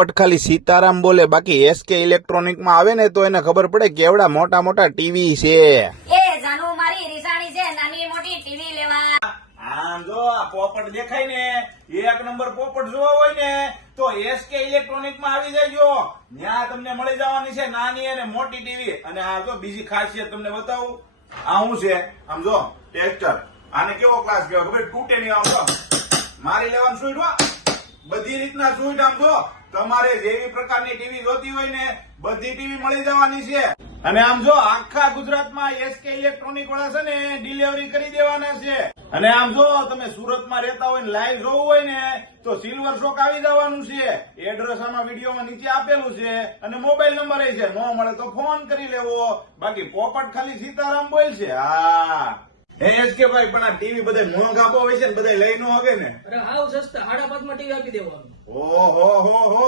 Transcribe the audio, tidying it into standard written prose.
પોપટ ખાલી સીતારામ બોલે, બાકી એસકે ઇલેક્ટ્રોનિક માં આવે ને તો એને ખબર પડે કેવડા મોટા મોટા ટીવી છે. એ જાનુ મારી રીસાણી છે નાની મોટી ટીવી લેવા. આમ જો આ પોપટ દેખાય ને, એક નંબર પોપટ જોવા હોય ને તો એસકે ઇલેક્ટ્રોનિક માં આવી જાયજો. ત્યાં તમને મળી જવાની છે નાની અને મોટી ટીવી. અને આ જો બીજી ખાસિયત તમને બતાવું, આ શું છે આમ જો ટેસ્ટર. આને કેવો ક્લાસ કહેવાય ખબર, તૂટે નહીં. આમ જો મારી લેવાનું સુઈટ, બધી રીતના સુઈટ. આમ જો તમારે જેવી પ્રકારની ટીવી જોતી હોય ને બધી ટીવી મળી જવાની છે. અને આમ જો આખા ગુજરાતમાં એસકે ઇલેક્ટ્રોનિક વાળા છે ને ડિલિવરી કરી દેવાના છે. અને આમ જો તમે સુરતમાં રહેતા હોય ને લાઈવ જોવું હોય ને તો સિલ્વર શોક આવી જવાનું છે. એડ્રેસ આમાં વિડીયોમાં નીચે આપેલું છે અને મોબાઈલ નંબર છે. ન મળે તો ફોન કરી લેવો. બાકી પોપટ ખાલી સીતારામ બોલ છે. હા હે એસકે ભાઈ, પણ આ ટીવી બધા મોંઘા બહુ હોય છે ને બધા લઈ ન હગે ને. અરે હાવ સસ્તા 5.5 માં ટીવી આપી દેવાનું. ઓહો હો હો.